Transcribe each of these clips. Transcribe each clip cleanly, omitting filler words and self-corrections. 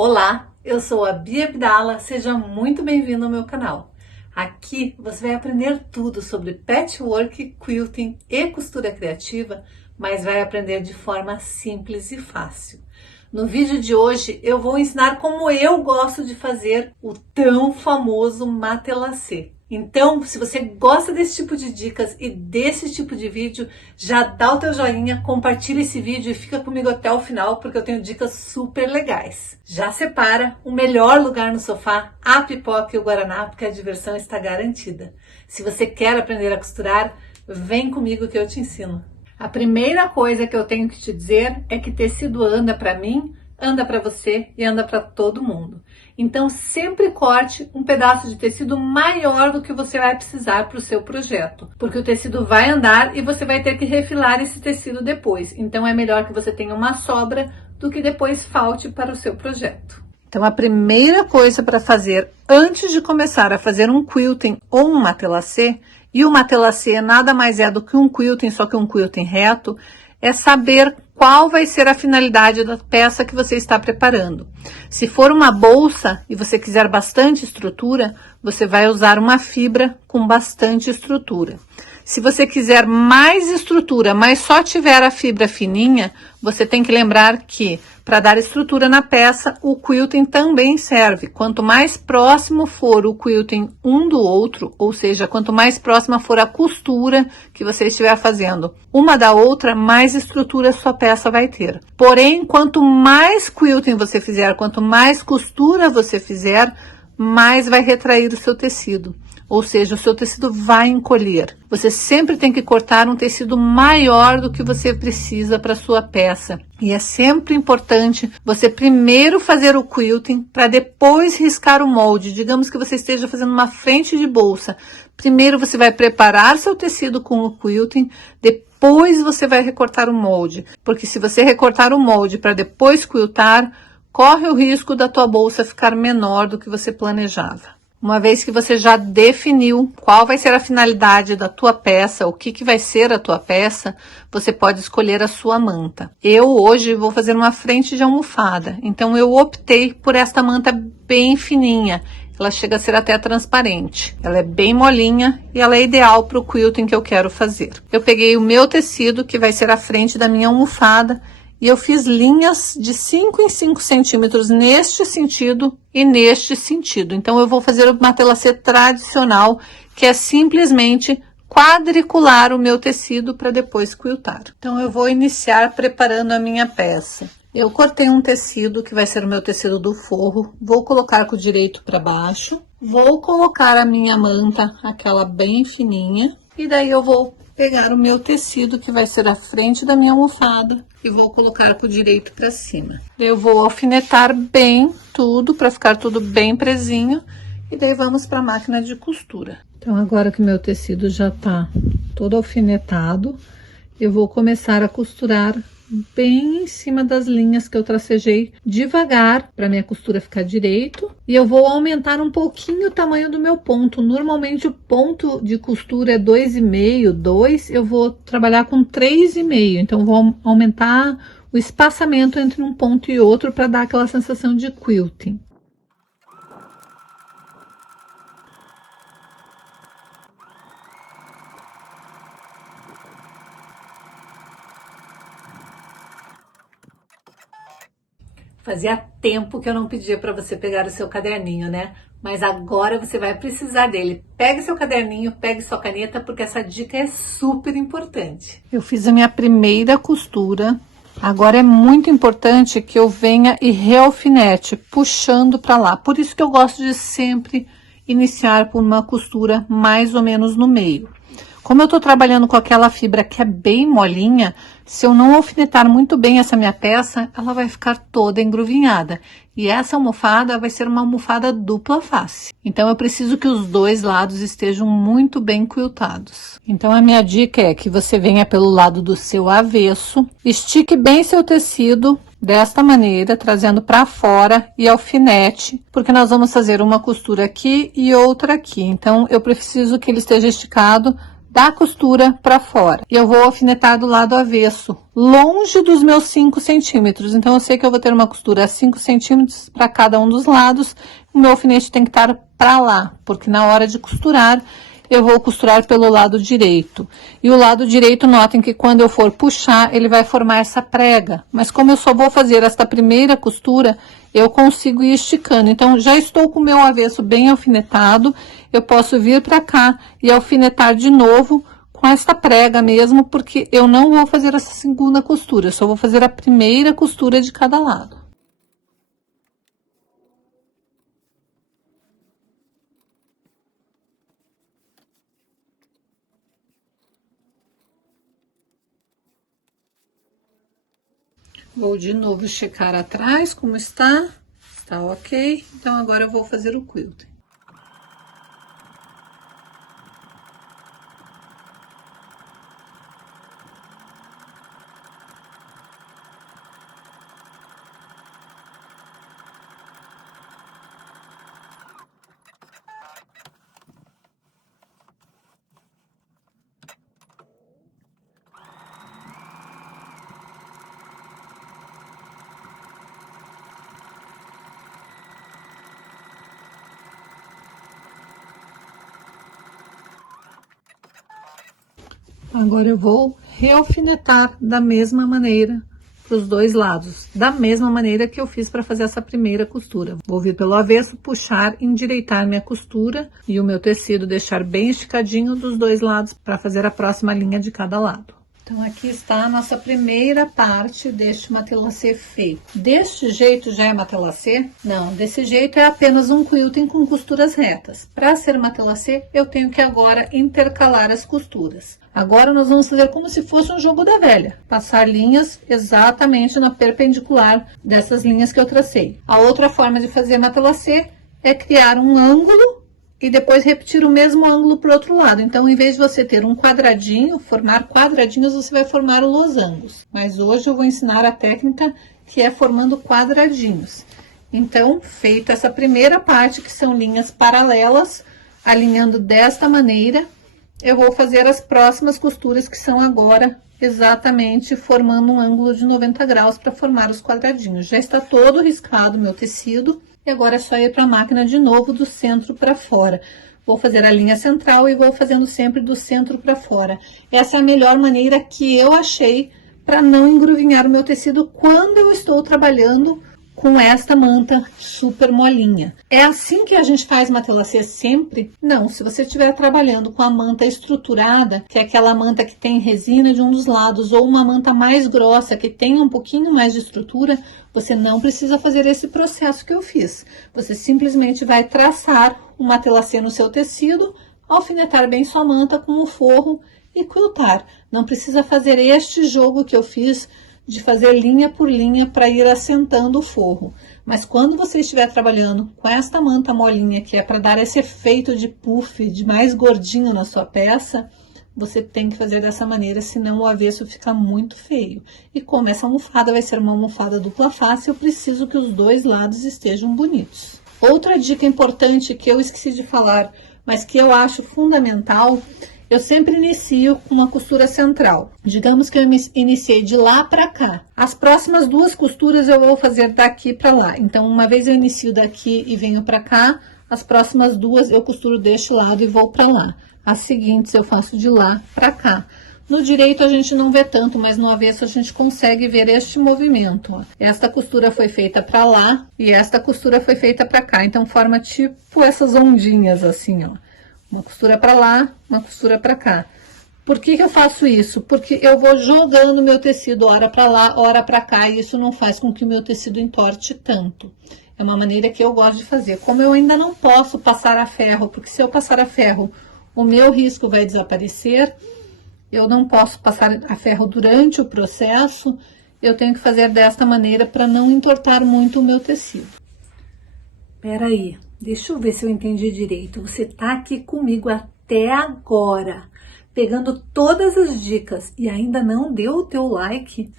Olá, eu sou a Bia Abdala, seja muito bem-vindo ao meu canal. Aqui você vai aprender tudo sobre patchwork, quilting e costura criativa, mas vai aprender de forma simples e fácil. No vídeo de hoje eu vou ensinar como eu gosto de fazer o tão famoso matelassé. Então, se você gosta desse tipo de dicas e desse tipo de vídeo, já dá o teu joinha, compartilha esse vídeo e fica comigo até o final, porque eu tenho dicas super legais. Já separa o melhor lugar no sofá, a pipoca e o guaraná, porque a diversão está garantida. Se você quer aprender a costurar, vem comigo que eu te ensino. A primeira coisa que eu tenho que te dizer é que tecido anda para mim, anda para você e anda para todo mundo. Então sempre corte um pedaço de tecido maior do que você vai precisar para o seu projeto, porque o tecido vai andar e você vai ter que refilar esse tecido depois. Então é melhor que você tenha uma sobra do que depois falte para o seu projeto. Então a primeira coisa para fazer antes de começar a fazer um quilting ou um matelassé, e o matelassé nada mais é do que um quilting, só que um quilting reto, é saber qual vai ser a finalidade da peça que você está preparando. Se for uma bolsa e você quiser bastante estrutura, você vai usar uma fibra com bastante estrutura. Se você quiser mais estrutura, mas só tiver a fibra fininha, você tem que lembrar que para dar estrutura na peça, o quilting também serve. Quanto mais próximo for o quilting um do outro, ou seja, quanto mais próxima for a costura que você estiver fazendo uma da outra, mais estrutura sua peça vai ter. Porém, quanto mais quilting você fizer, quanto mais costura você fizer, mais vai retrair o seu tecido. Ou seja, o seu tecido vai encolher. Você sempre tem que cortar um tecido maior do que você precisa para sua peça. E é sempre importante você primeiro fazer o quilting para depois riscar o molde. Digamos que você esteja fazendo uma frente de bolsa. Primeiro você vai preparar seu tecido com o quilting, depois você vai recortar o molde. Porque se você recortar o molde para depois quiltar, corre o risco da tua bolsa ficar menor do que você planejava. Uma vez que você já definiu qual vai ser a finalidade da tua peça, o que vai ser a tua peça, você pode escolher a sua manta. Eu hoje vou fazer uma frente de almofada, então eu optei por esta manta bem fininha. Ela chega a ser até transparente. Ela é bem molinha e ela é ideal para o quilting que eu quero fazer. Eu peguei o meu tecido, que vai ser a frente da minha almofada, e eu fiz linhas de 5 em 5 centímetros neste sentido e neste sentido. Então, eu vou fazer o matelassé tradicional, que é simplesmente quadricular o meu tecido para depois quiltar. Então, eu vou iniciar preparando a minha peça. Eu cortei um tecido, que vai ser o meu tecido do forro. Vou colocar com o direito para baixo. Vou colocar a minha manta, aquela bem fininha. E daí eu vou pegar o meu tecido, que vai ser a frente da minha almofada, e vou colocar com o direito para cima. Eu vou alfinetar bem tudo, para ficar tudo bem presinho, e daí vamos para a máquina de costura. Então, agora que o meu tecido já tá todo alfinetado, eu vou começar a costurar bem em cima das linhas que eu tracejei devagar, para minha costura ficar direito. E eu vou aumentar um pouquinho o tamanho do meu ponto. Normalmente o ponto de costura é 2,5, 2, eu vou trabalhar com 3,5. Então, vou aumentar o espaçamento entre um ponto e outro para dar aquela sensação de quilting. Fazia tempo que eu não pedia para você pegar o seu caderninho, né? Mas agora você vai precisar dele. Pegue seu caderninho, pegue sua caneta, porque essa dica é super importante. Eu fiz a minha primeira costura. Agora é muito importante que eu venha e realfinete, puxando para lá. Por isso que eu gosto de sempre iniciar por uma costura mais ou menos no meio. Como eu tô trabalhando com aquela fibra que é bem molinha, se eu não alfinetar muito bem essa minha peça, ela vai ficar toda engruvinhada. E essa almofada vai ser uma almofada dupla face. Então, eu preciso que os dois lados estejam muito bem quiltados. Então, a minha dica é que você venha pelo lado do seu avesso, estique bem seu tecido desta maneira, trazendo para fora e alfinete, porque nós vamos fazer uma costura aqui e outra aqui. Então, eu preciso que ele esteja esticado da costura para fora. E eu vou alfinetar do lado avesso, longe dos meus 5 centímetros. Então, eu sei que eu vou ter uma costura a 5 centímetros para cada um dos lados. O meu alfinete tem que estar para lá, porque na hora de costurar, eu vou costurar pelo lado direito. E o lado direito, notem que quando eu for puxar, ele vai formar essa prega. Mas como eu só vou fazer esta primeira costura, eu consigo ir esticando. Então, já estou com o meu avesso bem alfinetado, eu posso vir para cá e alfinetar de novo com esta prega mesmo, porque eu não vou fazer essa segunda costura, eu só vou fazer a primeira costura de cada lado. Vou de novo checar atrás como está. Está ok. Então, agora eu vou fazer o quilting. Agora eu vou realfinetar da mesma maneira para os dois lados, da mesma maneira que eu fiz para fazer essa primeira costura. Vou vir pelo avesso, puxar, endireitar minha costura e o meu tecido deixar bem esticadinho dos dois lados para fazer a próxima linha de cada lado. Então, aqui está a nossa primeira parte deste matelassé feito. Deste jeito já é matelassé? Não, desse jeito é apenas um quilting com costuras retas. Para ser matelassé, eu tenho que agora intercalar as costuras. Agora, nós vamos fazer como se fosse um jogo da velha. Passar linhas exatamente na perpendicular dessas linhas que eu tracei. A outra forma de fazer matelassé é criar um ângulo e depois repetir o mesmo ângulo para o outro lado. Então, em vez de você ter um quadradinho, formar quadradinhos, você vai formar losangos. Mas hoje eu vou ensinar a técnica que é formando quadradinhos. Então, feita essa primeira parte, que são linhas paralelas, alinhando desta maneira, eu vou fazer as próximas costuras, que são agora exatamente formando um ângulo de 90 graus para formar os quadradinhos. Já está todo riscado o meu tecido. E agora é só ir para a máquina de novo do centro para fora. Vou fazer a linha central e vou fazendo sempre do centro para fora. Essa é a melhor maneira que eu achei para não engruvinhar o meu tecido quando eu estou trabalhando com esta manta super molinha. É assim que a gente faz matelassé sempre? Não, se você estiver trabalhando com a manta estruturada, que é aquela manta que tem resina de um dos lados, ou uma manta mais grossa, que tem um pouquinho mais de estrutura, você não precisa fazer esse processo que eu fiz. Você simplesmente vai traçar o matelassé no seu tecido, alfinetar bem sua manta com o forro e quiltar. Não precisa fazer este jogo que eu fiz, de fazer linha por linha para ir assentando o forro. Mas quando você estiver trabalhando com esta manta molinha, que é para dar esse efeito de puff, de mais gordinho na sua peça, você tem que fazer dessa maneira, senão o avesso fica muito feio. E como essa almofada vai ser uma almofada dupla face, eu preciso que os dois lados estejam bonitos. Outra dica importante que eu esqueci de falar, mas que eu acho fundamental, eu sempre inicio com uma costura central. Digamos que eu iniciei de lá para cá. As próximas duas costuras eu vou fazer daqui para lá. Então, uma vez eu inicio daqui e venho para cá, as próximas duas eu costuro deste lado e vou para lá. As seguintes eu faço de lá para cá. No direito a gente não vê tanto, mas no avesso a gente consegue ver este movimento. Ó. Esta costura foi feita para lá e esta costura foi feita para cá. Então, forma tipo essas ondinhas assim, ó. Uma costura para lá, uma costura para cá. Por que eu faço isso? Porque eu vou jogando meu tecido hora para lá, hora para cá, e isso não faz com que o meu tecido entorte tanto. É uma maneira que eu gosto de fazer. Como eu ainda não posso passar a ferro, porque se eu passar a ferro, o meu risco vai desaparecer, eu não posso passar a ferro durante o processo, eu tenho que fazer desta maneira para não entortar muito o meu tecido. Peraí, deixa eu ver se eu entendi direito. Você tá aqui comigo até agora, pegando todas as dicas e ainda não deu o teu like?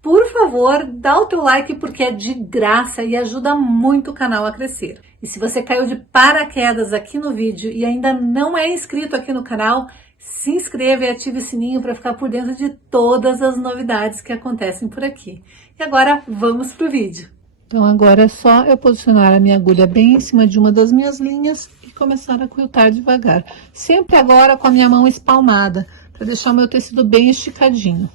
Por favor, dá o teu like porque é de graça e ajuda muito o canal a crescer. E se você caiu de paraquedas aqui no vídeo e ainda não é inscrito aqui no canal, Se inscreva e ative o sininho para ficar por dentro de todas as novidades que acontecem por aqui. E agora vamos para o vídeo. Então agora é só eu posicionar a minha agulha bem em cima de uma das minhas linhas e começar a quiltar devagar. Sempre agora com a minha mão espalmada, para deixar o meu tecido bem esticadinho.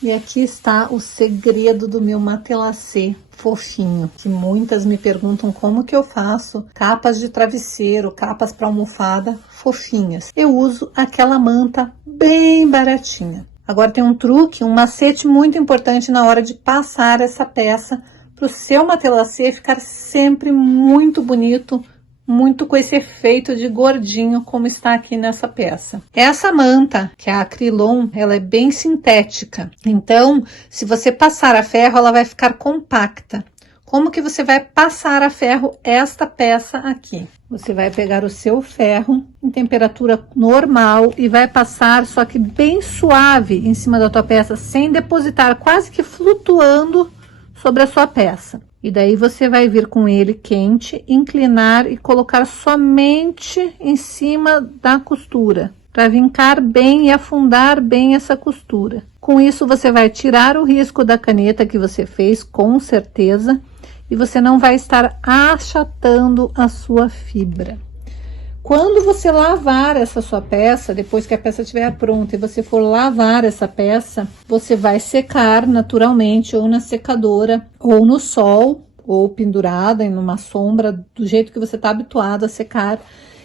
E aqui está o segredo do meu matelassê fofinho, que muitas me perguntam como que eu faço capas de travesseiro, capas para almofada fofinhas. Eu uso aquela manta bem baratinha. Agora tem um truque, um macete muito importante na hora de passar essa peça para o seu matelassê ficar sempre muito bonito, muito com esse efeito de gordinho, como está aqui nessa peça. Essa manta, que é a Acrylon, ela é bem sintética. Então, se você passar a ferro, ela vai ficar compacta. Como que você vai passar a ferro esta peça aqui? Você vai pegar o seu ferro em temperatura normal e vai passar, só que bem suave, em cima da tua peça, sem depositar, quase que flutuando sobre a sua peça. E daí você vai vir com ele quente, inclinar e colocar somente em cima da costura, para vincar bem e afundar bem essa costura. Com isso você vai tirar o risco da caneta que você fez, com certeza, e você não vai estar achatando a sua fibra. Quando você lavar essa sua peça, depois que a peça estiver pronta e você for lavar essa peça, você vai secar naturalmente ou na secadora ou no sol ou pendurada em uma sombra, do jeito que você está habituado a secar.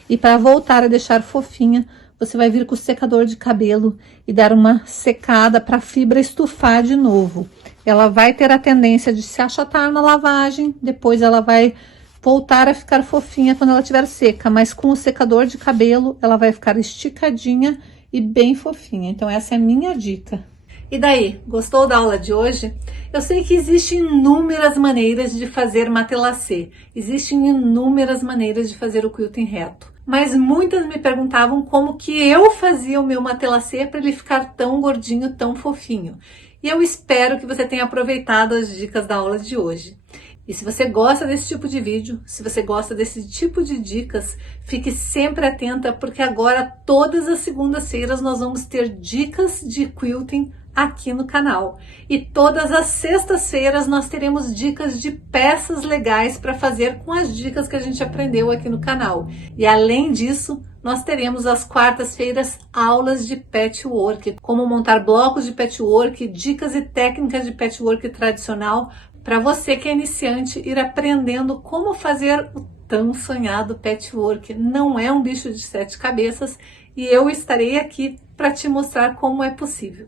E para voltar a deixar fofinha, você vai vir com o secador de cabelo e dar uma secada para a fibra estufar de novo. Ela vai ter a tendência de se achatar na lavagem, depois ela vai voltar a ficar fofinha quando ela estiver seca, mas com o secador de cabelo ela vai ficar esticadinha e bem fofinha. Então essa é a minha dica. E daí, gostou da aula de hoje? Eu sei que existem inúmeras maneiras de fazer matelassê, existem inúmeras maneiras de fazer o quilting reto, mas muitas me perguntavam como que eu fazia o meu matelassê para ele ficar tão gordinho, tão fofinho. E eu espero que você tenha aproveitado as dicas da aula de hoje. E se você gosta desse tipo de vídeo, se você gosta desse tipo de dicas, fique sempre atenta, porque agora todas as segundas-feiras nós vamos ter dicas de quilting aqui no canal. E todas as sextas-feiras nós teremos dicas de peças legais para fazer com as dicas que a gente aprendeu aqui no canal. E além disso, nós teremos às quartas-feiras aulas de patchwork, como montar blocos de patchwork, dicas e técnicas de patchwork tradicional, para você que é iniciante ir aprendendo como fazer o tão sonhado patchwork. Não é um bicho de 7 cabeças e eu estarei aqui para te mostrar como é possível.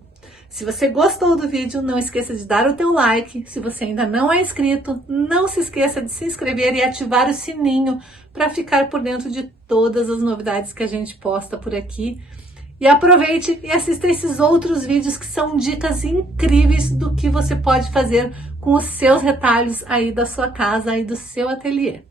Se você gostou do vídeo, não esqueça de dar o teu like. Se você ainda não é inscrito, não se esqueça de se inscrever e ativar o sininho para ficar por dentro de todas as novidades que a gente posta por aqui. E aproveite e assista esses outros vídeos que são dicas incríveis do que você pode fazer com os seus retalhos aí da sua casa, aí do seu ateliê.